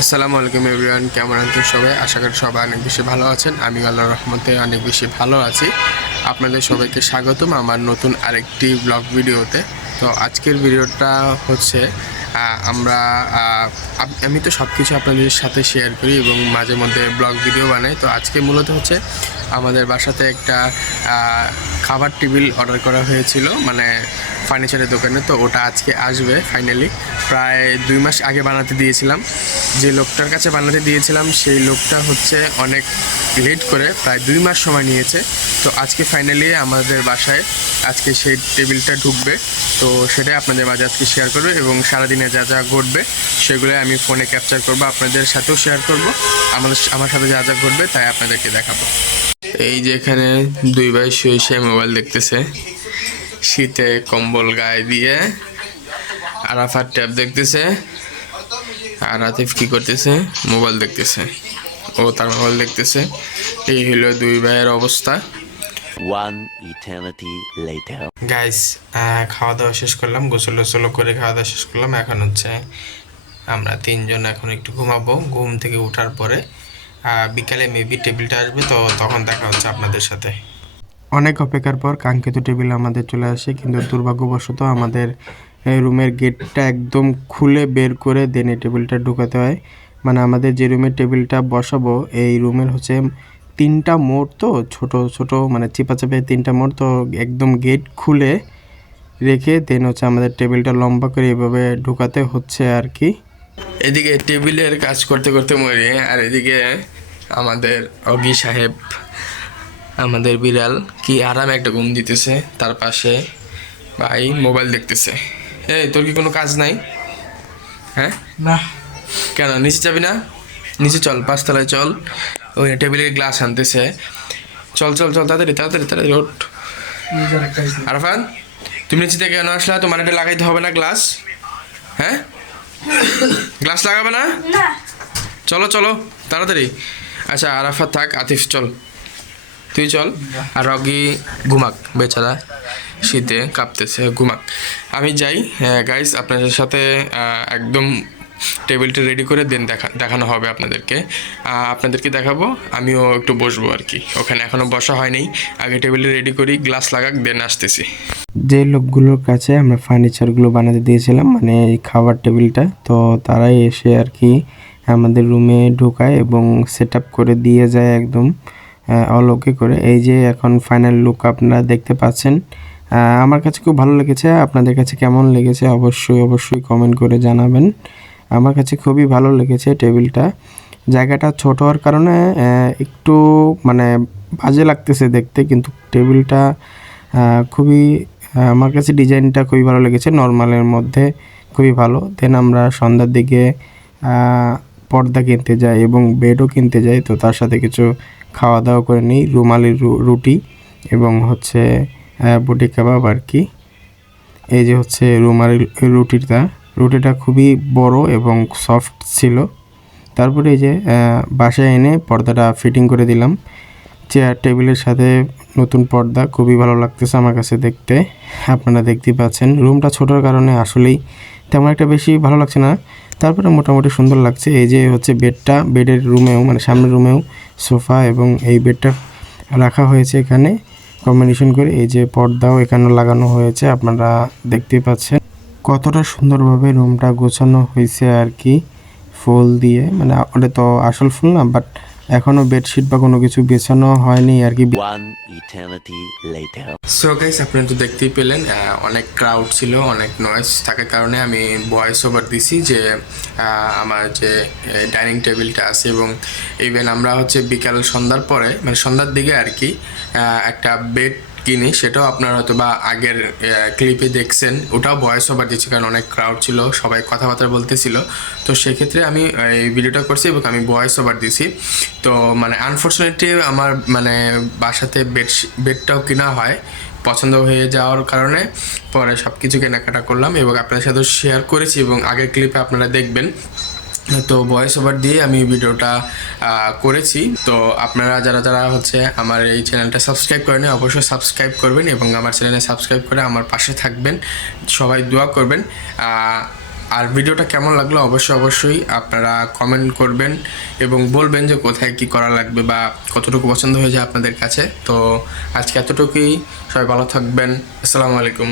আসসালামু আলাইকুম এভরিওয়ান, কেমন আছেন সবাই? আশা করি সবাই অনেক বেশি ভালো আছেন। আমি আল্লাহর রহমতে অনেক বেশি ভালো আছি। আপনাদের সবাইকে স্বাগতম আমার নতুন আরেকটি ব্লগ ভিডিওতে। তো আজকের ভিডিওটা হচ্ছে আমি তো সব কিছু আপনাদের সাথে শেয়ার করি এবং মাঝে মধ্যে ব্লগ ভিডিও বানাই। তো আজকে মূলত হচ্ছে আমাদের বাসাতে একটা খাবার টেবিল অর্ডার করা হয়েছিল, মানে ফার্নিচারের দোকানে। তো ওটা আজকে আসবে ফাইনালি। প্রায় 2 মাস আগে বানাতে দিয়েছিলাম। যে লোকটার কাছে বানাতে দিয়েছিলাম সেই লোকটা হচ্ছে অনেক লেট করে, প্রায় 2 মাস সময় নিয়েছে। তো আজকে ফাইনালি আমাদের বাসায় আজকে সেই টেবিলটা ঢুকবে। তো সেটাই আপনাদের মাঝে আজকে শেয়ার করবো এবং সারাদিনে যা যা ঘটবে সেগুলো আমি ফোনে ক্যাপচার করব, আপনাদের সাথেও শেয়ার করব। আমার সাথে যা যা ঘটবে তাই আপনাদেরকে দেখাবো। এই যে এখানে দুই ভাই শুয়ে মোবাইল দেখতেছে, শীতে কম্বল গায়ে দিয়ে। আরাফাত ট্যাব দেখতেছে আর আতিফ কি করতেছে? মোবাইল দেখতেছে। ও তার মোবাইল দেখতেছে। এই হলো দুই ভাইয়ের অবস্থা। গাইস, খাওয়া দাওয়া শেষ করলাম, গোসল টোসল করে খাওয়া দাওয়া শেষ করলাম। এখন হচ্ছে আমরা তিনজন এখন একটু ঘুমাবো। ঘুম থেকে ওঠার পরে বিকালে মেবি টেবিলটা আসবে, তো তখন দেখা হচ্ছে আপনাদের সাথে। অনেক অপেক্ষার পর কাঙ্ক্ষিত টেবিল আমাদের চলে আসে, কিন্তু দুর্ভাগ্যবশত আমাদের রুমের গেটটা একদম খুলে বের করে দেন এই টেবিলটা ঢুকাতে হয়। মানে আমাদের যে রুমের টেবিলটা বসাবো, এই রুমের হচ্ছে 3টা মোড়, তো ছোট ছোট মানে চিপাচাপে 3টা মোড়, তো একদম গেট খুলে রেখে দেন হচ্ছে আমাদের টেবিলটা লম্বা করে এভাবে ঢুকাতে হচ্ছে আর কি। এদিকে টেবিলের কাজ করতে করতে মরে, আর এদিকে আমাদের অগি সাহেব, আমাদের বিড়াল কি আরামে একটা ঘুম দিতেছে, তার পাশে ভাই মোবাইল দেখতেছে। এই তোর কি কোনো কাজ নাই? হ্যাঁ না, কেন নিচে যাবি না? নিচে চল, 5তলায় চল। ওই টেবিলের গ্লাস আনতেছে। চল চল চল, তাড়াতাড়ি তাড়াতাড়ি তাড়াতাড়ি ওঠ। আরফান, তুমি নিচে থেকে কেন আসলা? তোমার এটা লাগাইতে হবে না গ্লাস? হ্যাঁ, গ্লাস লাগাবে না? চলো চলো তাড়াতাড়ি। আচ্ছা আরাফাত থাক, আতিফ চল, তুই চল। আর রগি ঘুমাক, বেচারা শীতে কাঁপতেছে, ঘুমাক। আমি যাই। গাইস, আপনাদের সাথে একদম টেবিলটা রেডি করে দেন দেখানো হবে আপনাদেরকে। আপনাদেরকে দেখাবো, আমিও একটু বসবো আর কি ওখানে। এখনও বসা হয়নি, আগে টেবিলটা রেডি করি, গ্লাস লাগাক, দেন আসতেছি। যে লোকগুলোর কাছে আমরা ফার্নিচারগুলো বানাতে দিয়েছিলাম, মানে এই খাবার টেবিলটা, তো তারাই এসে আর কি আমাদের রুমে ঢোকায় এবং সেট আপ করে দিয়ে যায় একদম অলৌকিক করে। এই যে এখন ফাইনাল লুক আপনারা দেখতে পাচ্ছেন। আমার কাছে খুব ভালো লেগেছে। আপনাদের কাছে কেমন লেগেছে অবশ্যই অবশ্যই কমেন্ট করে জানাবেন। আমার কাছে খুবই ভালো লেগেছে টেবিলটা। জায়গাটা ছোট হওয়ার কারণে একটু মানে বাজে লাগতেছে দেখতে, কিন্তু টেবিলটা খুবই আমার কাছে ডিজাইনটা খুবই ভালো লেগেছে, নর্মালের মধ্যে খুবই ভালো। দেন আমরা সন্ধ্যার দিকে পর্দা কিনতে যাই এবং বেডও কিনতে যাই, তো তার সাথে কিছু খাওয়া দাওয়া করে নিই, রুমালি রুটি এবং হচ্ছে বুটি কাবাব আর কি। এই যে হচ্ছে রুমালি রুটিটা খুবই বড় এবং সফট ছিল। তারপরে এই যে বাসায় এনে পর্দাটা ফিটিং করে দিলাম চেয়ার টেবিলের সাথে। নতুন পর্দা খুবই ভালো লাগতেছে আমার কাছে দেখতে, আপনারা দেখতেই পাচ্ছেন। রুমটা ছোটোর কারণে আসলেই তেমন একটা বেশি ভালো লাগছে না, তারপরে মোটামুটি সুন্দর লাগছে। এই যে হচ্ছে বেডের রুমেও মানে সামনের রুমেও সোফা এবং এই বেডটা রাখা হয়েছে এখানে কম্বিনেশন করে। এই যে পর্দাও এখানে লাগানো হয়েছে, আপনারা দেখতেই পাচ্ছেন কতটা সুন্দরভাবে রুমটা গোছানো হয়েছে আর কি, ফুল দিয়ে। মানে ওটা তো আসল ফুল না, বাট এখনো বেডশিট বা কোনো কিছু বেছানো হয়নি আর কি। সো গাইস, আপনারা তো দেখতেই পেলেন অনেক ক্রাউড ছিল, অনেক নয়েজ থাকার কারণে আমি ভয়েস ওভার দিছি যে আমার যে ডাইনিং টেবিলটা আছে। এবং ইভেন আমরা হচ্ছে বিকাল সন্ধ্যার পরে মানে সন্ধ্যার দিকে আর কি একটা বেড কিনি, সেটাও আপনারা হয়তো বা আগের ক্লিপে দেখছেন, ওটাও ভয়েস ওভার দিচ্ছি কারণ অনেক ক্রাউড ছিল, সবাই কথাবার্তা বলতেছিল। তো সেক্ষেত্রে আমি এই ভিডিওটা করছি এবং আমি ভয়েস ওভার দিছি। তো মানে আনফর্চুনেটলি আমার মানে বাসাতে বেডটাও কেনা হয়, পছন্দ হয়ে যাওয়ার কারণে পরে সব কিছু কেনাকাটা করলাম এবং আপনাদের সাথে শেয়ার করেছি এবং আগের ক্লিপে আপনারা দেখবেন। তো ভয়েস ওভার দিয়ে আমি ভিডিওটা করেছি। তো আপনারা যারা যারা হচ্ছে আমার এই চ্যানেলটা সাবস্ক্রাইব করেন অবশ্যই সাবস্ক্রাইব করবেন এবং আমার চ্যানেলে সাবস্ক্রাইব করে আমার পাশে থাকবেন, সবাই দোয়া করবেন। আর ভিডিওটা কেমন লাগলো অবশ্যই আপনারা কমেন্ট করবেন এবং বলবেন যে কোথায় কি করা লাগবে বা কতটুকু পছন্দ হয়েছে আপনাদের কাছে। তো আজকে এতটুকুই, সবাই ভালো থাকবেন। আসসালামু আলাইকুম।